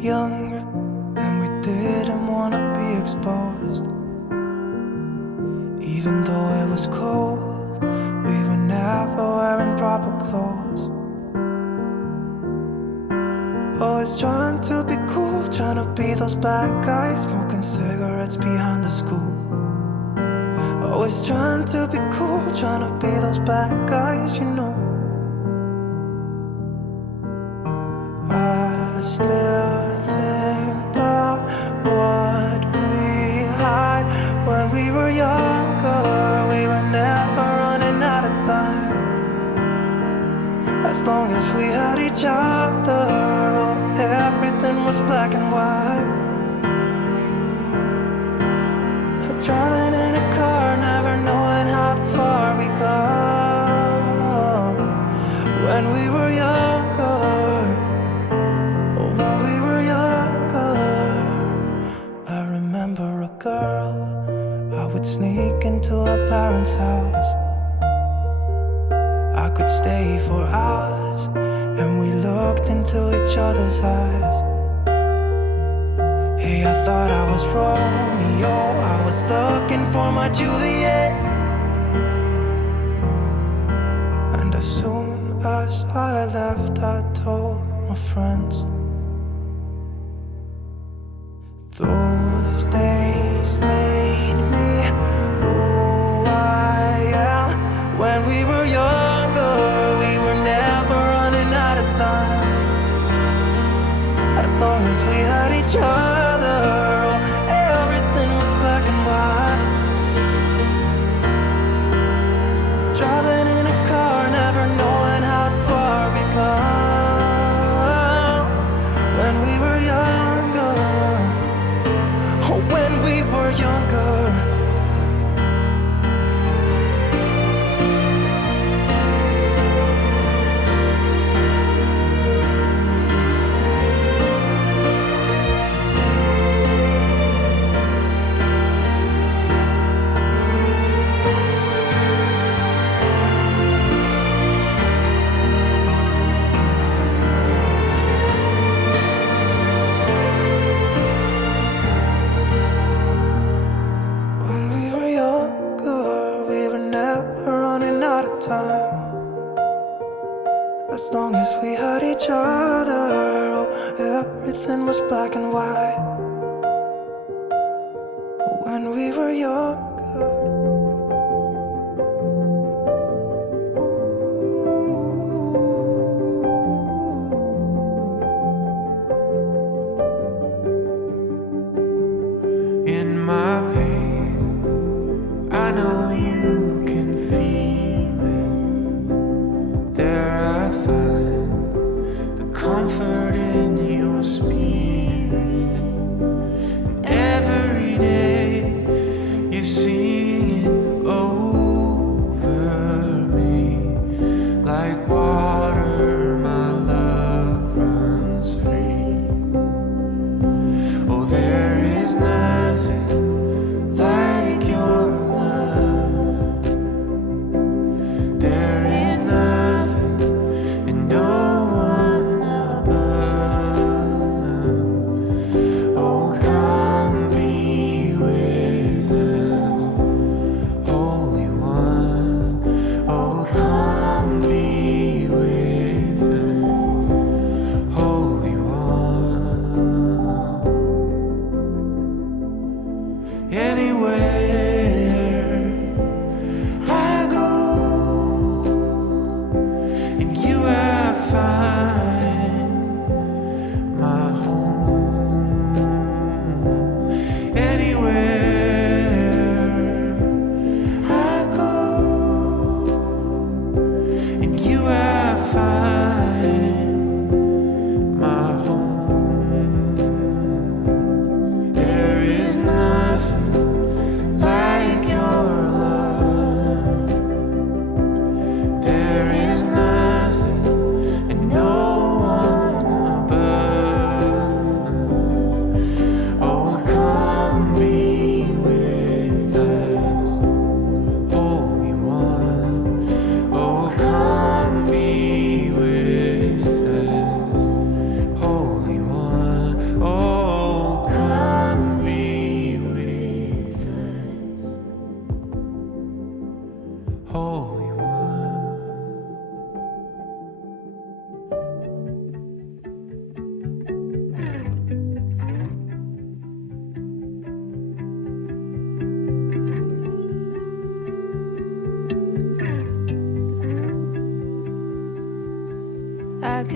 young, and we didn't wanna be exposed. Even though it was cold, we were never wearing proper clothes. Always trying to be cool, trying to be those bad guys, smoking cigarettes behind the school. Always trying to be cool, trying to be those bad guys, you know. I still think about what we had when we were younger. We were never running out of time. As long as we had each other, oh, everything was black and white. Driving in a car, never knowing how far we go. When we were younger, when we were younger, I remember a girl. I would sneak into her parents' house. I could stay for hours, and we looked into each other's eyes. Hey, I thought I was Romeo, I was looking for my Juliet. And as soon as I left, I told my friends. Those days made me who I am. When we were younger, we were never running out of time. As long as we had each other, oh, everything was black and white. Driving in a car, never knowing how far we go. When we were younger, oh, when we were younger. As long as we had each other, oh, everything was black and white. When we were younger. In my pain, I know you can feel it. There I find the comfort in your spirit.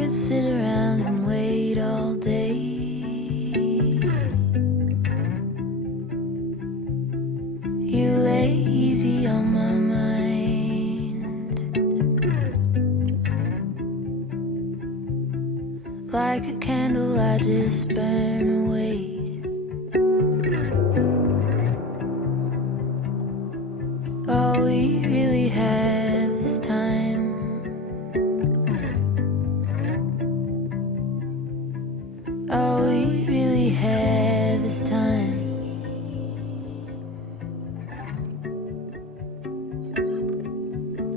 could sit around and wait all day. You lay easy on my mind, like a candle I just burn away. All we really have is time. All we really have is time.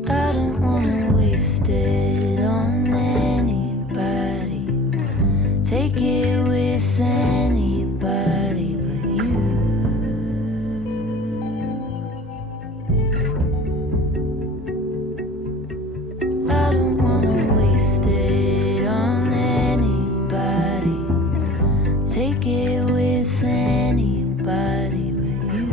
I don't wanna waste it on anybody. Take it with anybody but you. I don't wanna waste it on anybody. Take it with anybody but you.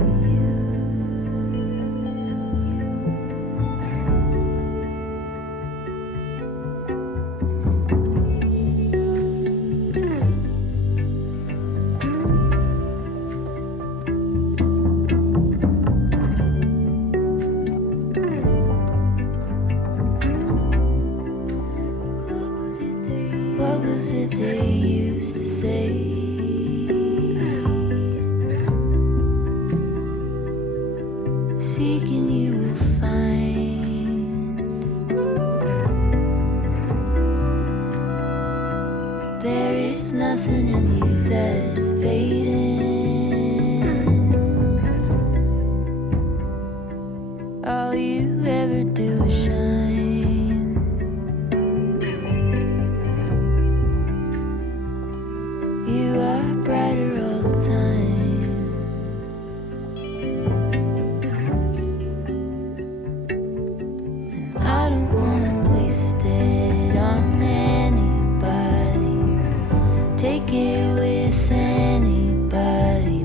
What was it they used to say? Seeking you will find. There is nothing in you that is fading. All you ever do is shine. You are brighter all the time. And I don't wanna waste it on anybody. Take it with anybody